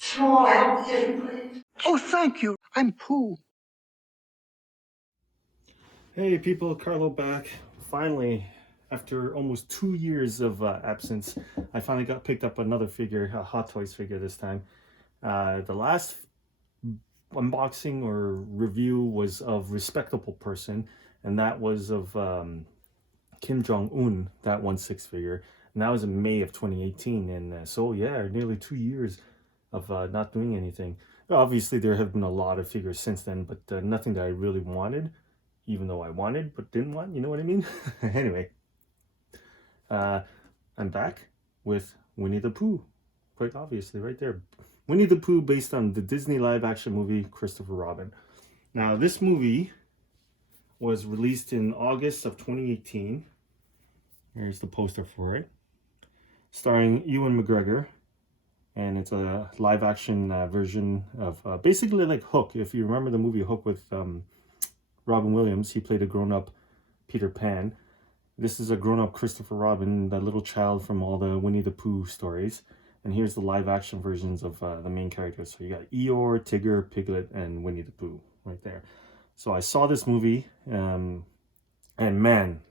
Small application, please. Oh, thank you. I'm Pooh. Hey people, Carlo back. Finally, after almost 2 years of absence, I finally got picked up another figure, a Hot Toys figure this time. The last unboxing or review was of Respectable Person, and that was of Kim Jong-un, that 1/6 figure. And that was in May of 2018. And so, yeah, nearly 2 years of not doing anything. Obviously, there have been a lot of figures since then, but nothing that I really wanted, even though I wanted but didn't want, you know what I mean? Anyway, I'm back with Winnie the Pooh, quite obviously, right there. Winnie the Pooh based on the Disney live-action movie Christopher Robin. Now, this movie was released in August of 2018. Here's the poster for it. Starring Ewan McGregor. And it's a live-action version of basically like Hook. If you remember the movie Hook with Robin Williams, he played a grown-up Peter Pan. This is a grown-up Christopher Robin, the little child from all the Winnie the Pooh stories. And here's the live-action versions of the main characters. So you got Eeyore, Tigger, Piglet, and Winnie the Pooh right there. So I saw this movie, and man,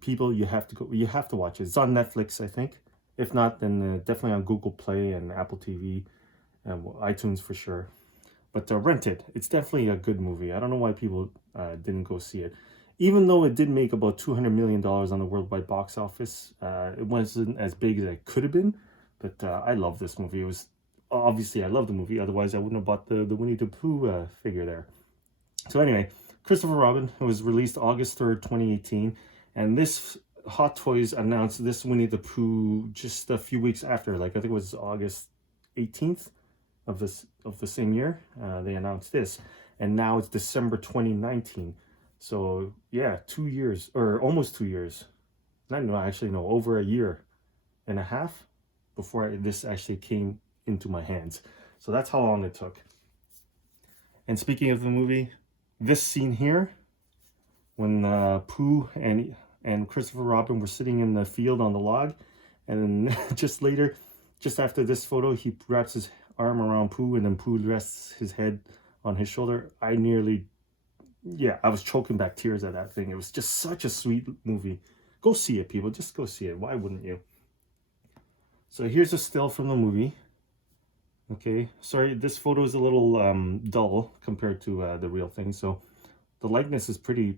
people, you have to watch it. It's on Netflix, I think. If not, then definitely on Google Play and Apple TV, and iTunes for sure. But rent it. It's definitely a good movie. I don't know why people didn't go see it. Even though it did make about $200 million on the worldwide box office, it wasn't as big as it could have been. But I love this movie. It was obviously, I love the movie. Otherwise, I wouldn't have bought the Winnie the Pooh figure there. So anyway, Christopher Robin. It was released August 3rd, 2018. And this Hot Toys announced this Winnie the Pooh just a few weeks after. Like, I think it was August 18th of the same year. They announced this. And now it's December 2019. So yeah, 2 years, or almost 2 years. Over a year and a half before this actually came into my hands. So that's how long it took. And speaking of the movie, this scene here, when Pooh and Christopher Robin were sitting in the field on the log, and then just later, just after this photo, he wraps his arm around Pooh, and then Pooh rests his head on his shoulder. I was choking back tears at that thing. It was just such a sweet movie. Go see it, people. Just go see it. Why wouldn't you? So here's a still from the movie. Okay, sorry, this photo is a little dull compared to the real thing. So the likeness is pretty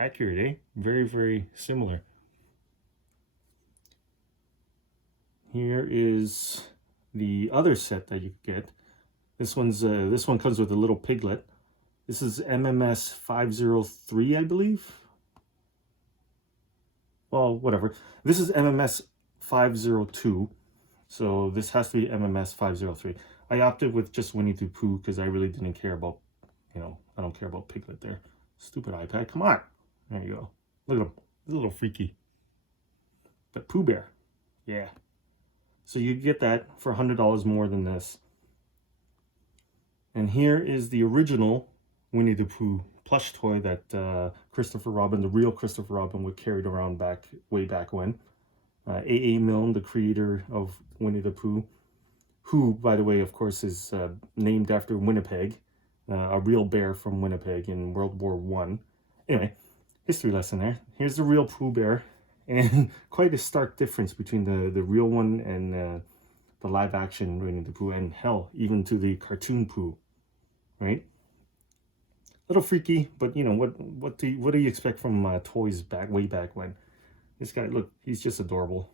accurate, eh? Very, very similar. Here is the other set that you get. This one comes with a little piglet. This is MMS503, I believe. Well, whatever. This is MMS502. So this has to be MMS503. I opted with just Winnie the Pooh because I really didn't care about, I don't care about Piglet there. Stupid iPad. Come on. There you go. Look at him. He's a little freaky. But Pooh Bear. Yeah. So you get that for $100 more than this. And here is the original Winnie the Pooh plush toy that Christopher Robin, the real Christopher Robin, would carried around way back when. A.A. Milne, the creator of Winnie the Pooh, who, by the way, of course, is named after Winnipeg, a real bear from Winnipeg in World War I. Anyway, history lesson there. Here's the real Pooh Bear, and quite a stark difference between the real one and the live-action Winnie the Pooh, and hell, even to the cartoon Pooh, right? A little freaky, but what do you expect from toys way back when? This guy, look, he's just adorable.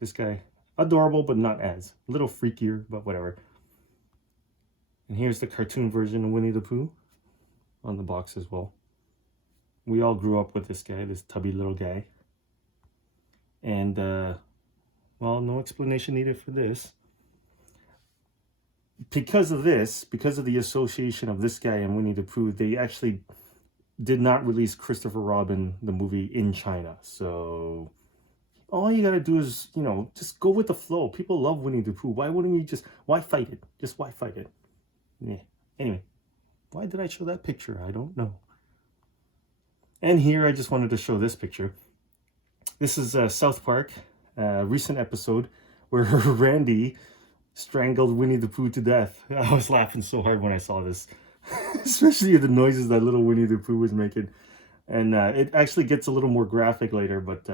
This guy, adorable, but not as. A little freakier, but whatever. And here's the cartoon version of Winnie the Pooh on the box as well. We all grew up with this guy, this tubby little guy. And, well, no explanation needed for this. Because of the association of this guy and Winnie the Pooh, they actually did not release Christopher Robin, the movie, in China. So all you gotta do is, just go with the flow. People love Winnie the Pooh. Why wouldn't you why fight it? Just why fight it? Yeah. Anyway, why did I show that picture? I don't know. And here I just wanted to show this picture. This is South Park, recent episode where Randy strangled Winnie the Pooh to death. I was laughing so hard when I saw this, especially the noises that little Winnie the Pooh was making. And it actually gets a little more graphic later, but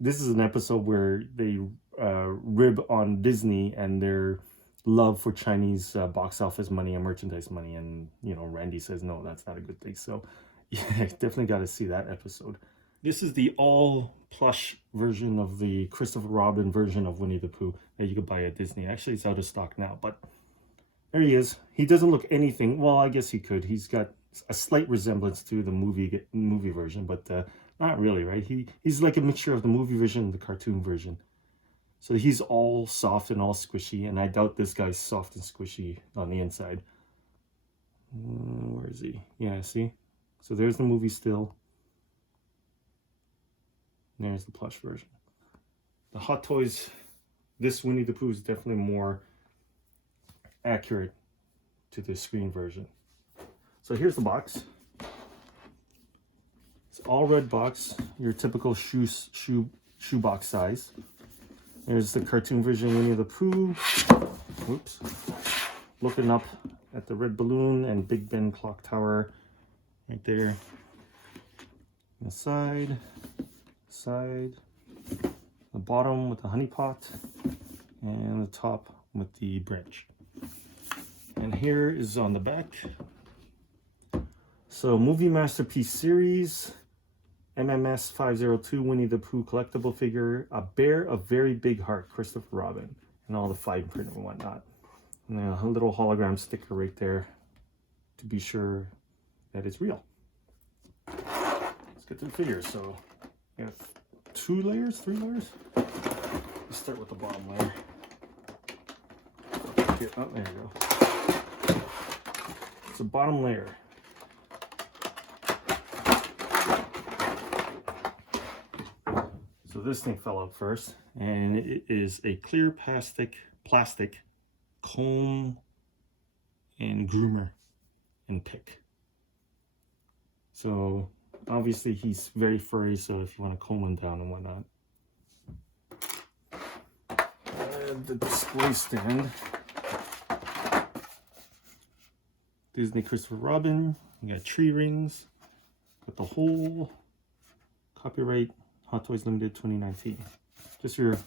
this is an episode where they rib on Disney and their love for Chinese box office money and merchandise money. And, you know, Randy says, no, that's not a good thing. So, yeah, definitely got to see that episode. This is the all plush version of the Christopher Robin version of Winnie the Pooh that you could buy at Disney. Actually, it's out of stock now, but there he is. He doesn't look anything. Well, I guess he could. He's got a slight resemblance to the movie version, but not really, right? He's like a mixture of the movie version and the cartoon version. So he's all soft and all squishy, and I doubt this guy's soft and squishy on the inside. Where is he? Yeah, see? So there's the movie still. There's the plush version. The Hot Toys, this Winnie the Pooh is definitely more accurate to the screen version. So here's the box. It's all red box, your typical shoe box size. There's the cartoon version Winnie the Pooh. Oops. Looking up at the red balloon and Big Ben clock tower right there. The side, the bottom with the honey pot, and the top with the branch. And here is on the back. So, Movie Masterpiece Series, MMS502 Winnie the Pooh collectible figure, a bear of very big heart, Christopher Robin, and all the fine print and whatnot. And then a little hologram sticker right there to be sure that it's real. Let's get to the figures. So, we have 3 layers. Let's start with the bottom layer. Okay, oh, there you go. It's the bottom layer. So this thing fell out first, and it is a clear plastic comb and groomer and pick. So obviously he's very furry, so if you want to comb him down and whatnot. And the display stand. Disney Christopher Robin. You got tree rings. Got the whole copyright Hot Toys Limited 2019. Just your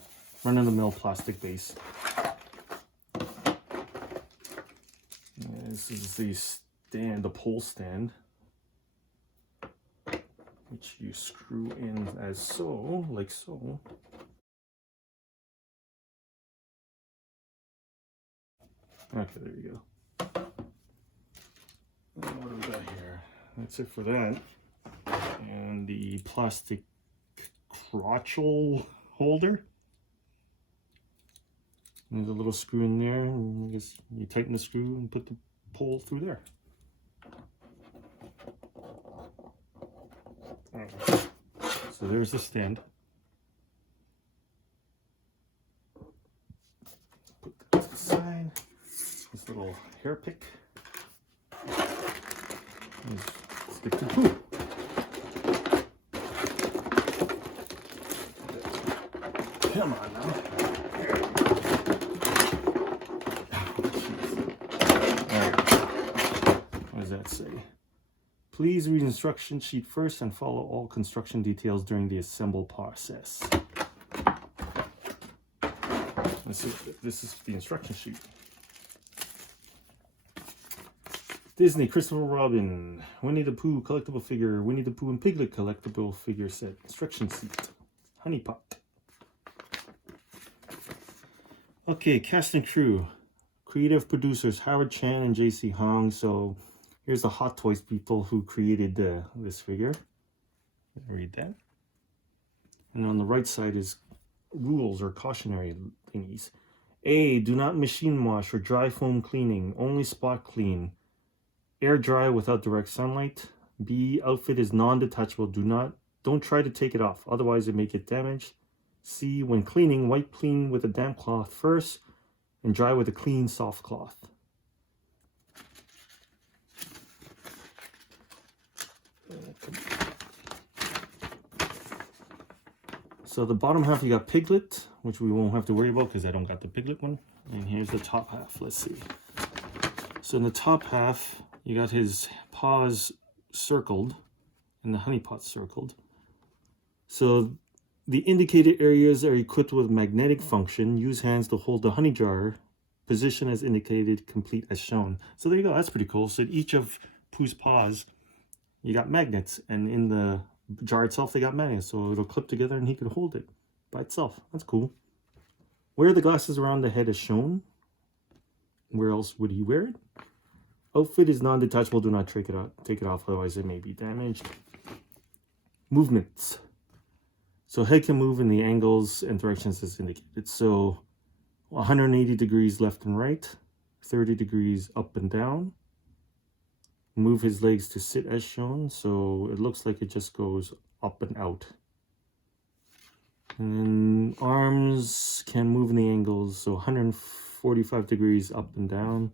run-of-the-mill plastic base. This is the stand, the pole stand, which you screw in as so, like so. Okay, there you go. And what do we got here? That's it for that. And the plastic crotchal holder. There's a little screw in there, and you tighten the screw and put the pole through there. Right. So there's the stand. Put that to the side. This little hair pick. And stick to Pooh. Come on now. What does that say? Please read instruction sheet first and follow all construction details during the assemble process. Let's see, this is the instruction sheet. Disney Christopher Robin, Winnie the Pooh collectible figure, Winnie the Pooh and Piglet collectible figure set, instruction sheet, honey pot. Okay, cast and crew. Creative producers Howard Chan and JC Hong. So here's the Hot Toys people who created this figure. Read that. And on the right side is rules or cautionary thingies. A, do not machine wash or dry foam cleaning. Only spot clean. Air dry without direct sunlight. B, outfit is non-detachable. Don't try to take it off, otherwise it may get damaged. C, when cleaning, wipe clean with a damp cloth first and dry with a clean, soft cloth. So the bottom half you got Piglet, which we won't have to worry about because I don't got the Piglet one. And here's the top half. Let's see. So in the top half, you got his paws circled and the honey pot circled. So the indicated areas are equipped with magnetic function. Use hands to hold the honey jar. Position as indicated, complete as shown. So there you go. That's pretty cool. So each of Pooh's paws, you got magnets. And in the jar itself, they got magnets. So it'll clip together and he could hold it by itself. That's cool. Wear the glasses around the head as shown. Where else would he wear it? Outfit is non-detachable. Do not take it off, otherwise it may be damaged. Movements. So head can move in the angles and directions as indicated. So 180 degrees left and right, 30 degrees up and down. Move his legs to sit as shown. So it looks like it just goes up and out. And then arms can move in the angles. So 145 degrees up and down.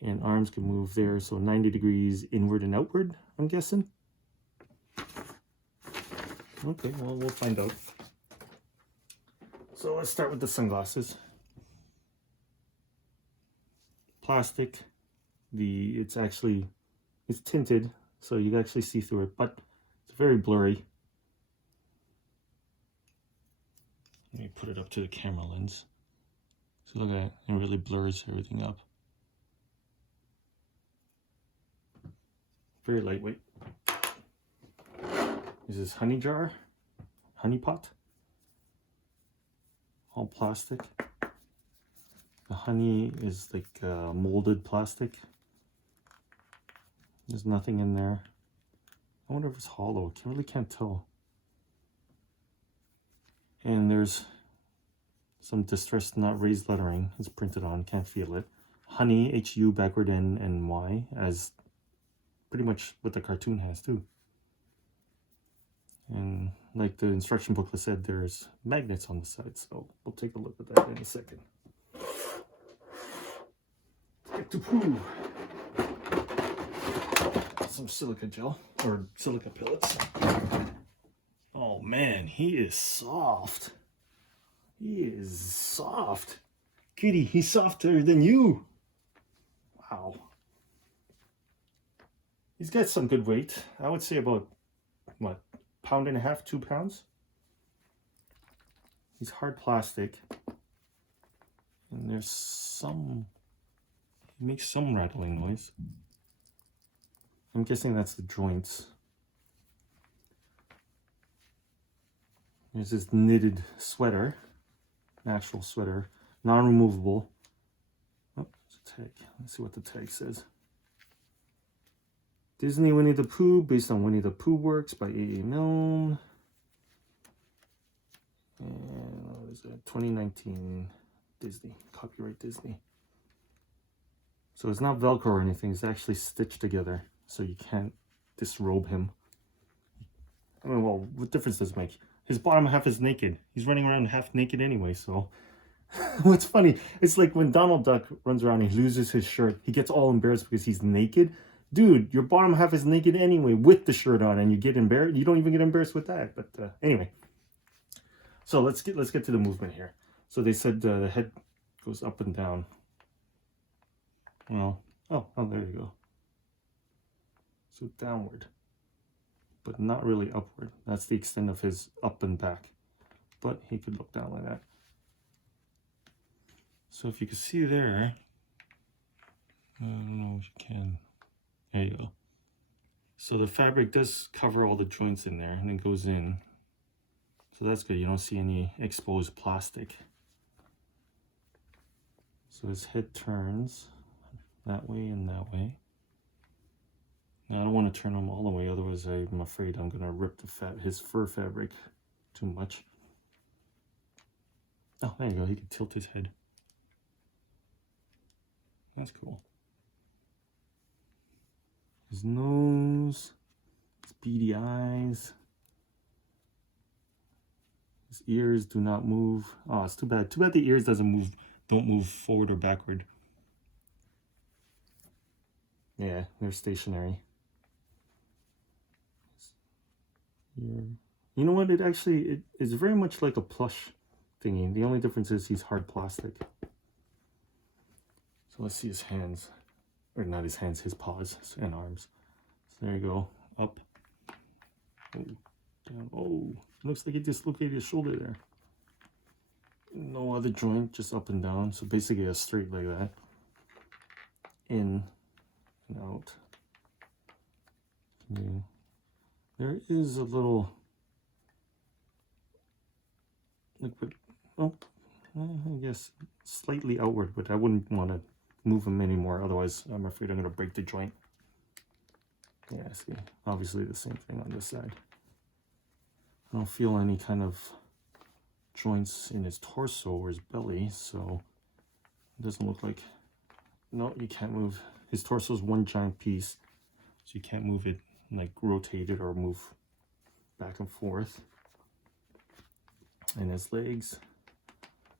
And arms can move there. So 90 degrees inward and outward, I'm guessing. Okay, well, we'll find out. So let's start with the sunglasses. Plastic. It's tinted, so you can actually see through it, but it's very blurry. Let me put it up to the camera lens. So look at it, it really blurs everything up. Very lightweight. This is honey jar, honey pot, all plastic. The honey is like molded plastic. There's nothing in there. I wonder if it's hollow. I really can't tell. And there's some distressed not raised lettering. It's printed on, can't feel it. Honey, H-U, backward N and Y, as pretty much what the cartoon has too. And like the instruction booklet said, there's magnets on the side, so we'll take a look at that in a second. Let's get to Pooh. Some silica gel, or silica pellets. Oh man, he is soft. He is soft. Kitty, he's softer than you. Wow. He's got some good weight. I would say about, what, pound and a half, 2 pounds. He's hard plastic. And there's some, he makes some rattling noise. I'm guessing that's the joints. There's this knitted sweater, natural sweater, non-removable. Oh, there's a tag. Let's see what the tag says. Disney Winnie the Pooh, based on Winnie the Pooh works by A.A. Milne. And what is it? 2019 Disney, copyright Disney. So it's not Velcro or anything, it's actually stitched together, so you can't disrobe him. I mean, well, what difference does it make? His bottom half is naked. He's running around half naked anyway, so. What's funny, it's like when Donald Duck runs around and he loses his shirt, he gets all embarrassed because he's naked. Dude, your bottom half is naked anyway with the shirt on, and you get embarrassed. You don't even get embarrassed with that. But anyway, so let's get to the movement here. So they said the head goes up and down. Well, oh, there you go. So downward, but not really upward. That's the extent of his up and back. But he could look down like that. So if you can see there, I don't know if you can. There you go. So the fabric does cover all the joints in there and it goes in. So that's good. You don't see any exposed plastic. So his head turns that way and that way. Now I don't want to turn him all the way, otherwise I'm afraid I'm going to rip his fur fabric too much. Oh, there you go. He can tilt his head. That's cool. His nose, his beady eyes, his ears do not move. Oh, it's too bad. Too bad the ears don't move forward or backward. Yeah, they're stationary. You know what? It is very much like a plush thingy. The only difference is he's hard plastic. So let's see his hands, or not his hands, his paws and arms. So there you go, up, oh, down, oh, looks like he dislocated his shoulder there. No other joint, just up and down. So basically a straight like that. In and out. Yeah. There is a little liquid, oh, I guess slightly outward, but I wouldn't want to move him anymore. Otherwise, I'm afraid I'm going to break the joint. Yeah, see, obviously the same thing on this side. I don't feel any kind of joints in his torso or his belly, so it doesn't look like, no, you can't move. His torso is one giant piece, so you can't move it, like rotate it or move back and forth. And his legs,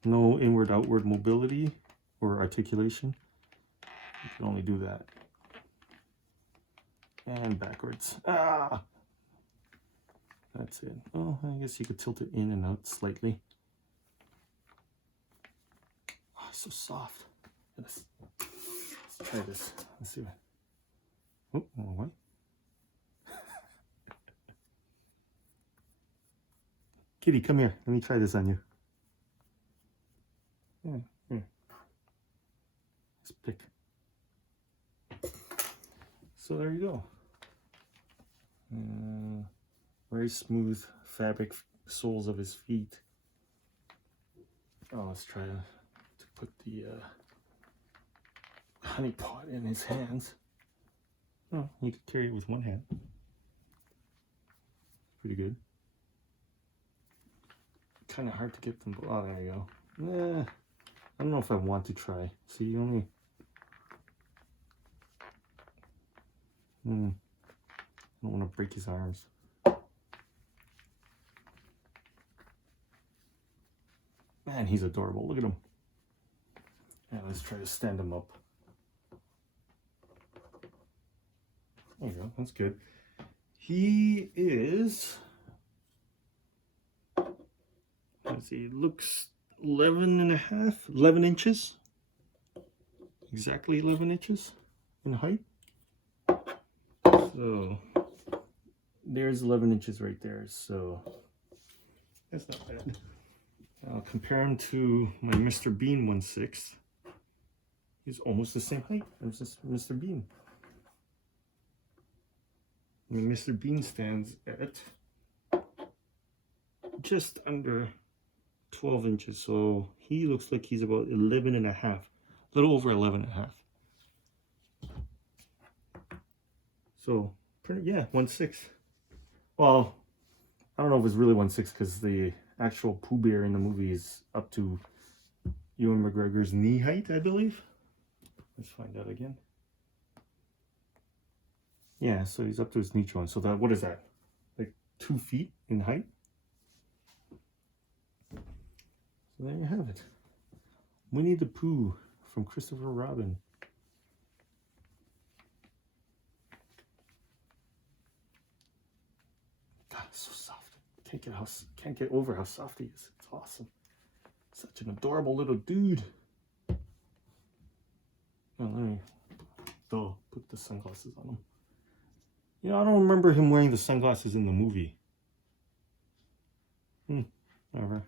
no inward outward mobility or articulation. You can only do that. And backwards. Ah! That's it. Oh, I guess you could tilt it in and out slightly. Oh, so soft. Let's try this. Let's see what. Oh, wrong way. Kitty, come here. Let me try this on you. Yeah, here. Let's pick. So there you go. Very smooth fabric soles of his feet. Oh, let's try to put the honey pot in his hands. Oh, you could carry it with one hand. Pretty good. Kind of hard to get them. Oh, there you go. I don't know if I want to try. See, you only. I don't want to break his arms. Man, he's adorable. Look at him. Yeah, let's try to stand him up. There you go. That's good. He is. Let's see. Looks 11 inches. Exactly 11 inches in height. So there's 11 inches right there. So that's not bad. I'll compare him to my Mr. Bean 1/6. He's almost the same height as this Mr. Bean. And Mr. Bean stands at just under 12 inches. So he looks like he's about 11 and a half. A little over 11 and a half. So, pretty, yeah, 1/6. Well, I don't know if it's really 1/6 because the actual Pooh Bear in the movie is up to Ewan McGregor's knee height, I believe. Let's find out again. Yeah, so he's up to his knee joint. So that, what is that? Like 2 feet in height? So there you have it. Winnie the Pooh from Christopher Robin. God, it's so soft. Can't get over how soft he is. It's awesome. Such an adorable little dude. Now, let me put the sunglasses on him. You know, I don't remember him wearing the sunglasses in the movie. Whatever.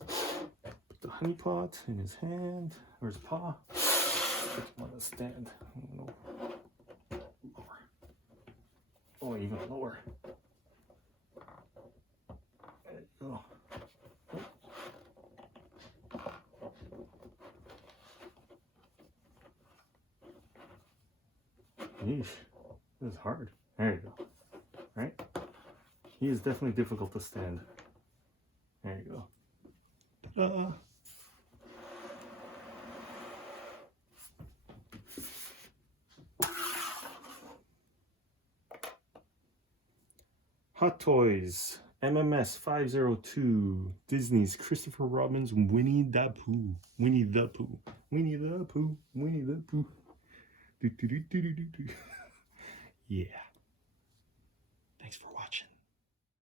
Put the honey pot in his hand, or his paw. Put him on the stand. Lower. Oh, even lower. There you go. Yeesh, this is hard. There you go. Right? He is definitely difficult to stand. There you go. Hot Toys, MMS502, Disney's Christopher Robin's Winnie the Pooh. Winnie the Pooh. Winnie the Pooh. Winnie the Pooh. Do, do, do, do, do, do. Yeah. Thanks for watching.